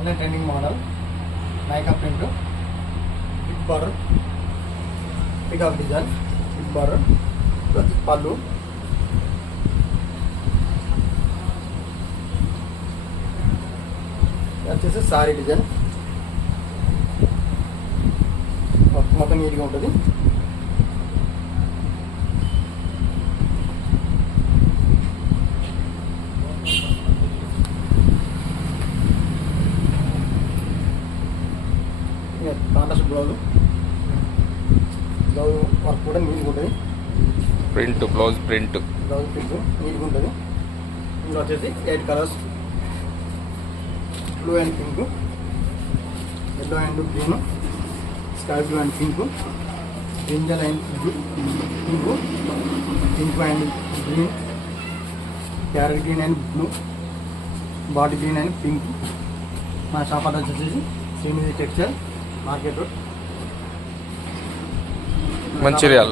Online trending model Nykaa print big border peacock design big border పళ్ళు వచ్చేసి sorry design మొత్తం నీట్గా ఉంటుంది. కాంట్రాస్ట్ బ్లౌజ్ వర్క్ కూడా నీట్గా ఉంటుంది. బ్లౌజ్ ప్రింట్ నీట్గా ఉంటుంది. ఇందులో వచ్చేసి 8 colours blue and pink, yellow and green, sky blue and pink, brinjal and pink, pink and green, carrot green and blue, body green and pink. మన షాప్ అడ్రస్ వచ్చేసి Srinidhi textile market road, Mancherial.